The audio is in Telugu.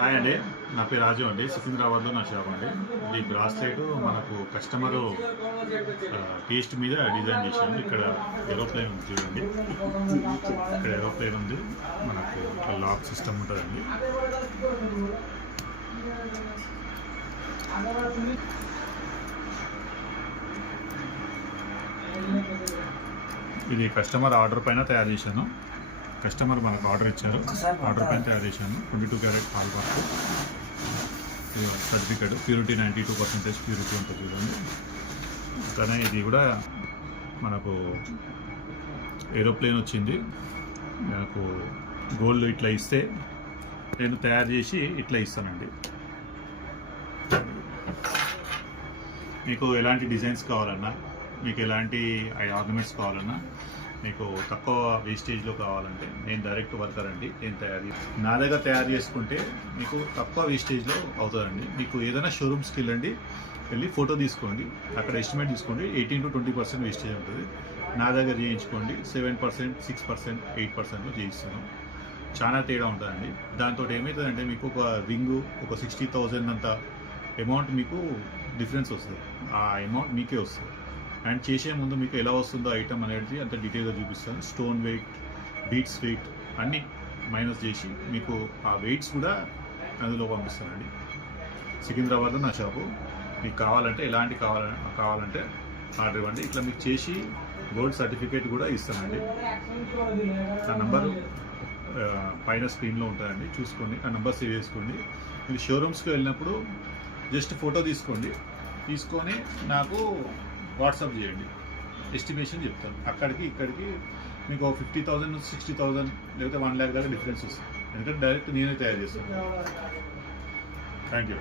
హాయ్ అండి, నా పేరు రాజు అండి. సికింద్రాబాద్లో నా షాప్ అండి. ఈ బ్రాస్లెట్ మనకు కస్టమరు టేస్ట్ మీద డిజైన్ చేసాము. ఇక్కడ ఏరోప్లేన్ ఉంది చూడండి, ఇక్కడ ఏరోప్లేన్ ఉంది. మనకు ఇక్కడ లాక్ సిస్టమ్ ఉంటుందండి. ఇది కస్టమర్ ఆర్డర్ పైన తయారు చేశాను. కస్టమర్ మనకు ఆర్డర్ ఇచ్చారు, ఆర్డర్ పైన తయారు చేశాను. 22 carrot hall work certificate, purity 92% purity ఉంటుంది చూడండి. కానీ ఇది కూడా మనకు ఏరోప్లేన్ వచ్చింది. నాకు గోల్డ్ ఇట్లా ఇస్తే నేను తయారు చేసి ఇట్లా ఇస్తానండి. మీకు ఎలాంటి డిజైన్స్ కావాలన్నా, మీకు ఎలాంటి ఆర్నమెంట్స్ కావాలన్నా, మీకు తక్కువ వేస్టేజ్లో కావాలంటే నేను డైరెక్ట్ వర్కర్ అండి. నేను నా దగ్గర తయారు చేసుకుంటే మీకు తక్కువ వేస్టేజ్లో అవుతుందండి. మీకు ఏదైనా షోరూమ్స్కి వెళ్ళి ఫోటో తీసుకోండి, అక్కడ ఎస్టిమేట్ తీసుకోండి. 18 to 20% వేస్టేజ్ ఉంటుంది. నా దగ్గర చేయించుకోండి, 7%, 6%, 8%లో చేయిస్తాను. చాలా తేడా ఉంటుందండి. దాంతో ఏమవుతుందంటే మీకు ఒక రింగు ఒక 60,000 అంత అమౌంట్ మీకు డిఫరెన్స్ వస్తుంది. ఆ అమౌంట్ మీకే వస్తుంది. అండ్ చేసే ముందు మీకు ఎలా వస్తుందో ఐటమ్ అనేది అంత డీటెయిల్గా చూపిస్తాను. స్టోన్ వెయిట్, బీట్స్ వెయిట్ అన్నీ మైనస్ చేసి మీకు ఆ వెయిట్స్ కూడా అందులో పంపిస్తానండి. సికింద్రాబాద్లో నా షాపు. మీకు కావాలంటే ఎలాంటి కావాలంటే ఆర్డర్ ఇవ్వండి. ఇట్లా మీకు చేసి గోల్డ్ సర్టిఫికేట్ కూడా ఇస్తానండి. ఆ నంబరు పైన స్క్రీన్లో ఉంటుందండి, చూసుకోండి. ఆ నెంబర్ సేవ్ చేసుకోండి. మీరు షోరూమ్స్కి వెళ్ళినప్పుడు జస్ట్ ఫోటో తీసుకొని నాకు వాట్సాప్ చేయండి, ఎస్టిమేషన్ చెప్తాను. అక్కడికి ఇక్కడికి మీకు 50,000 నుంచి 60,000 లేకపోతే 1 lakh దాకా డిఫరెన్స్ వస్తుంది. ఎందుకంటే డైరెక్ట్ నేనే తయారు చేస్తాను. Thank you.